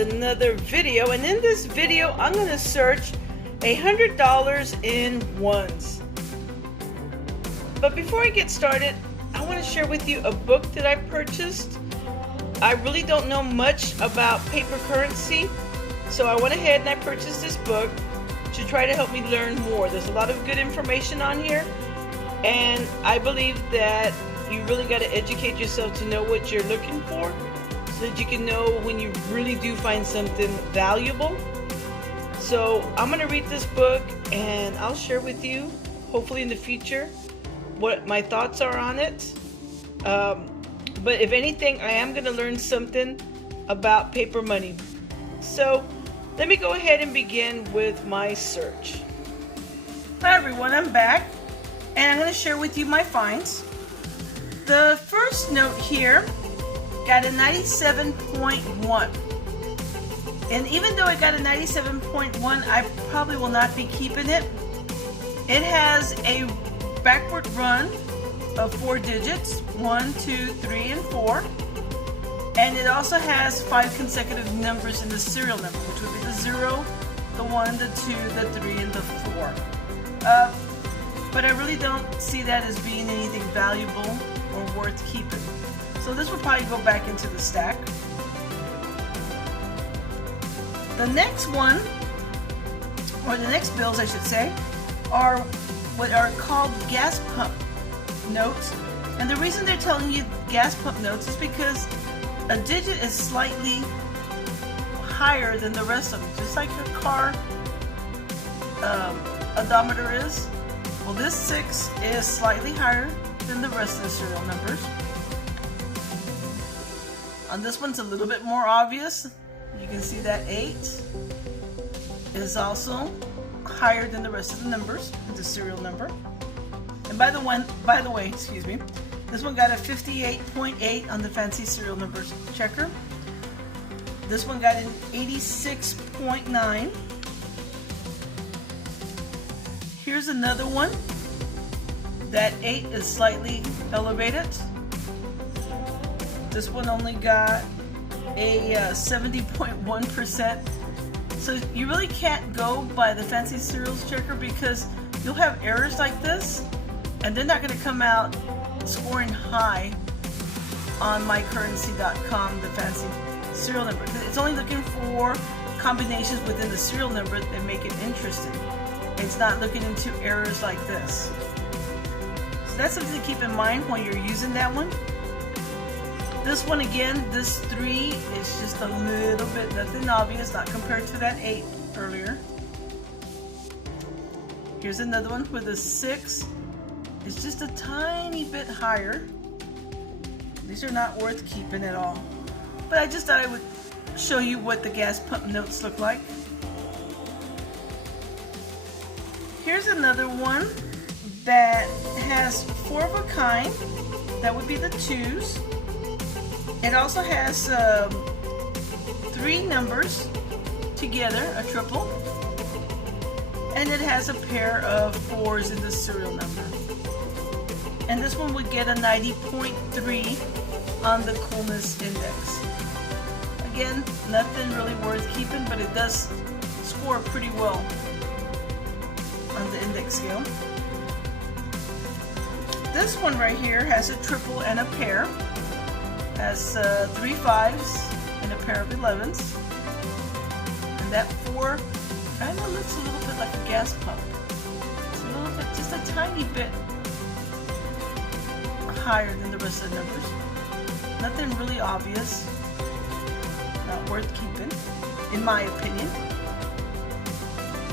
another video, and in this video I'm going to search $100 in ones. But before I get started, I want to share with you a book that I purchased. I really don't know much about paper currency, so I went ahead and I purchased this book to try to help me learn more. There's a lot of good information on here, and I believe that you really got to educate yourself to know what you're looking for, so that you can know when you really do find something valuable. So I'm going to read this book and I'll share with you, hopefully in the future, what my thoughts are on it. But if anything, I am going to learn something about paper money. So let me go ahead and begin with my search. Hi everyone, I'm back and I'm going to share with you my finds. The first note here got a 97.1. And even though it got a 97.1, I probably will not be keeping it. It has a backward run of 4 digits, 1, 2, 3, and 4. And it also has 5 consecutive numbers in the serial number, which would be the 0, the 1, the 2, the 3, and the 4. But I really don't see that as being anything valuable or worth keeping. So this will probably go back into the stack. The next one, or the next bills I should say, are what are called gas pump notes. And the reason they're telling you gas pump notes is because a digit is slightly higher than the rest of them, just like a car odometer is. Well, this 6 is slightly higher than the rest of the serial numbers. On this one's a little bit more obvious. You can see that 8 is also higher than the rest of the numbers, the serial number. And by the way, excuse me, this one got a 58.8 on the fancy serial numbers checker. This one got an 86.9. Here's another one. That 8 is slightly elevated. This one only got a 70.1%. So you really can't go by the fancy serials checker, because you'll have errors like this and they're not going to come out scoring high on mycurrency.com, the fancy serial number. It's only looking for combinations within the serial number that make it interesting. It's not looking into errors like this. So that's something to keep in mind when you're using that one. This one again, this 3 is just a little bit, nothing obvious, not compared to that 8 earlier. Here's another one with a 6. It's just a tiny bit higher. These are not worth keeping at all. But I just thought I would show you what the gas pump notes look like. Here's another one that has 4 of a kind. That would be the 2s. It also has 3 numbers together, a triple, and it has a pair of 4s in the serial number. And this one would get a 90.3 on the coolness index. Again, nothing really worth keeping, but it does score pretty well on the index scale. This one right here has a triple and a pair. Has 3 5s and a pair of 11s, and that 4 kind of looks a little bit like a gas pump. It's a little bit, just a tiny bit higher than the rest of the numbers. Nothing really obvious, not worth keeping, in my opinion.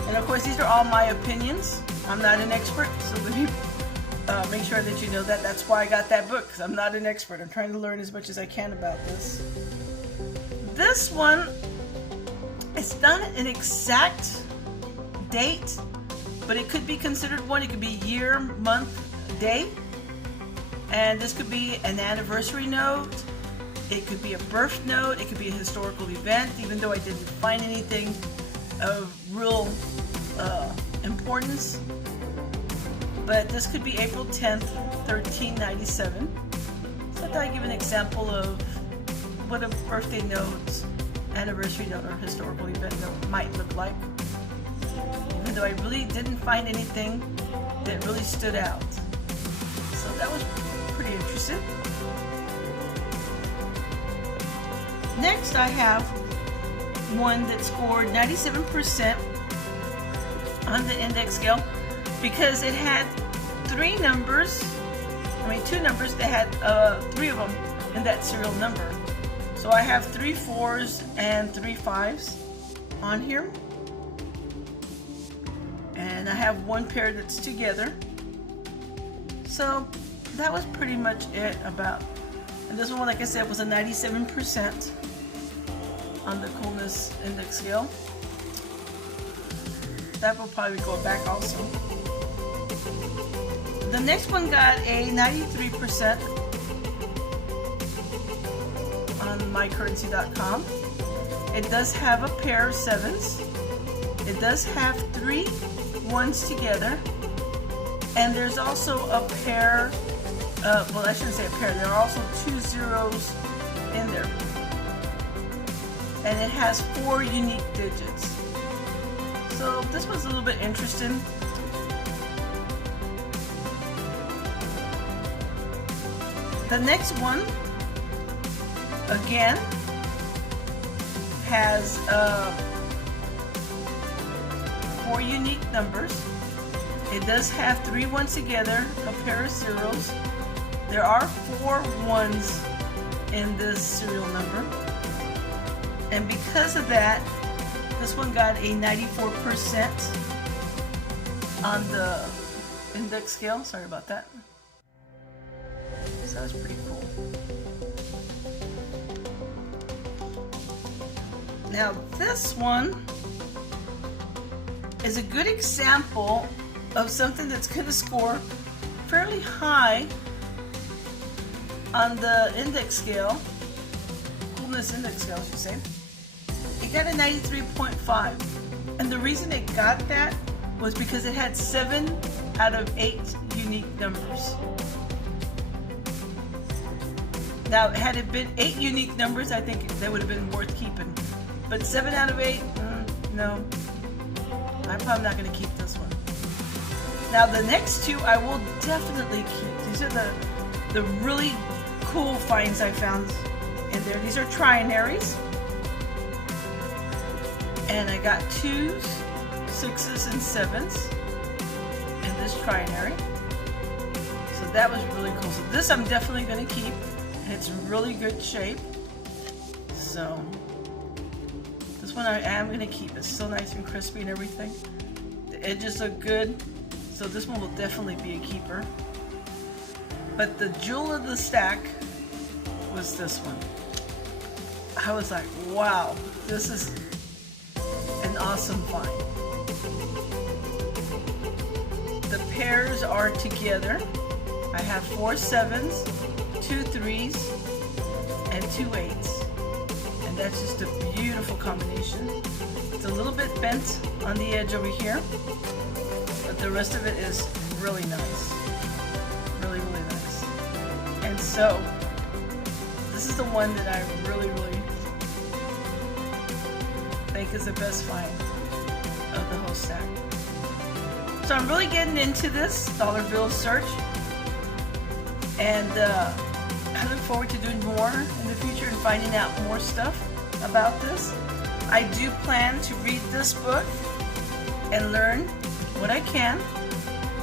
And of course, these are all my opinions. I'm not an expert, so let me make sure that you know that. That's why I got that book, because I'm not an expert. I'm trying to learn as much as I can about this. This one, it's not an exact date, but it could be considered one. It could be year, month, day. And this could be an anniversary note. It could be a birth note. It could be a historical event, even though I didn't find anything of real importance. But this could be April 10th, 1397. So I thought I'd give an example of what a birthday note anniversary note or historical event note might look like. Even though I really didn't find anything that really stood out. So that was pretty interesting. Next I have one that scored 97% on the index scale because it had two numbers that had 3 of them in that serial number. So I have 3 4s and 3 5s on here. And I have 1 pair that's together. So that was pretty much it about. And this one, like I said, was a 97% on the coolness index scale. That will probably go back also. The next one got a 93% on mycurrency.com. It does have a pair of 7s. It does have 3 1s together. And there's also a pair, well, I shouldn't say a pair, there are also 2 zeros in there. And it has 4 unique digits. So this was a little bit interesting. The next one, again, has 4 unique numbers. It does have 3 1s together, a pair of zeros. There are 4 1s in this serial number. And because of that, this one got a 94% on the index scale. Sorry about that. So that was pretty cool. Now this one is a good example of something that's going to score fairly high on the index scale, coolness index scale I should say. It got a 93.5, and the reason it got that was because it had 7 out of 8 unique numbers. Now had it been 8 unique numbers, I think that would have been worth keeping, but 7 out of 8, no, I'm probably not going to keep this one. Now the next 2 I will definitely keep. These are the really cool finds I found in there. These are trinaries. And I got 2s, 6s, and 7s in this trinary. So that was really cool. So this I'm definitely going to keep. And it's in really good shape. So this one I am going to keep. It's still nice and crispy and everything. The edges look good. So this one will definitely be a keeper. But the jewel of the stack was this one. I was like, wow, this is an awesome find. The pairs are together. I have 4 7s, 2 3s, and 2 8s. And that's just a beautiful combination. It's a little bit bent on the edge over here, but the rest of it is really nice. Really, really nice. And so, this is the one that I really think is the best find of the whole stack. So I'm really getting into this dollar bill search, and I look forward to doing more in the future and finding out more stuff about this. I do plan to read this book and learn what I can.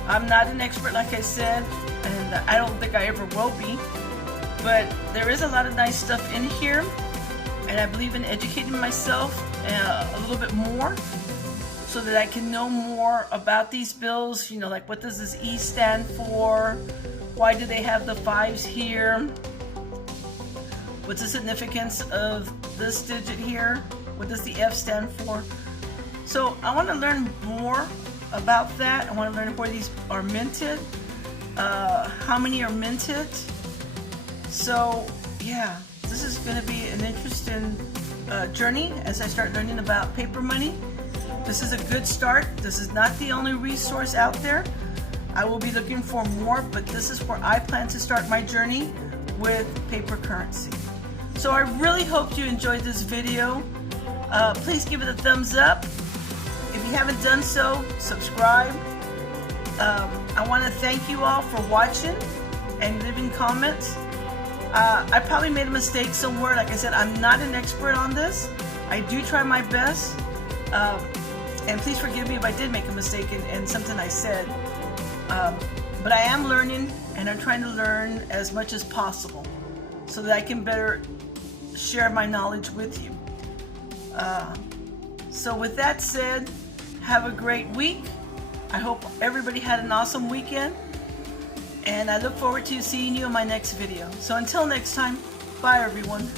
I'm not an expert, like I said, and I don't think I ever will be, but there is a lot of nice stuff in here, and I believe in educating myself a little bit more so that I can know more about these bills. You know, like, what does this E stand for? Why do they have the 5s here? What's the significance of this digit here? What does the F stand for? So I want to learn more about that. I want to learn where these are minted, how many are minted. So yeah, this is going to be an interesting journey as I start learning about paper money. This is a good start. This is not the only resource out there. I will be looking for more, but this is where I plan to start my journey with paper currency. So I really hope you enjoyed this video. Please give it a thumbs up. If you haven't done so, subscribe. I want to thank you all for watching and leaving comments. I probably made a mistake somewhere. Like I said, I'm not an expert on this. I do try my best. And please forgive me if I did make a mistake in something I said. But I am learning, and I'm trying to learn as much as possible so that I can better share my knowledge with you. So with that said, have a great week. I hope everybody had an awesome weekend, and I look forward to seeing you in my next video. So until next time, bye everyone.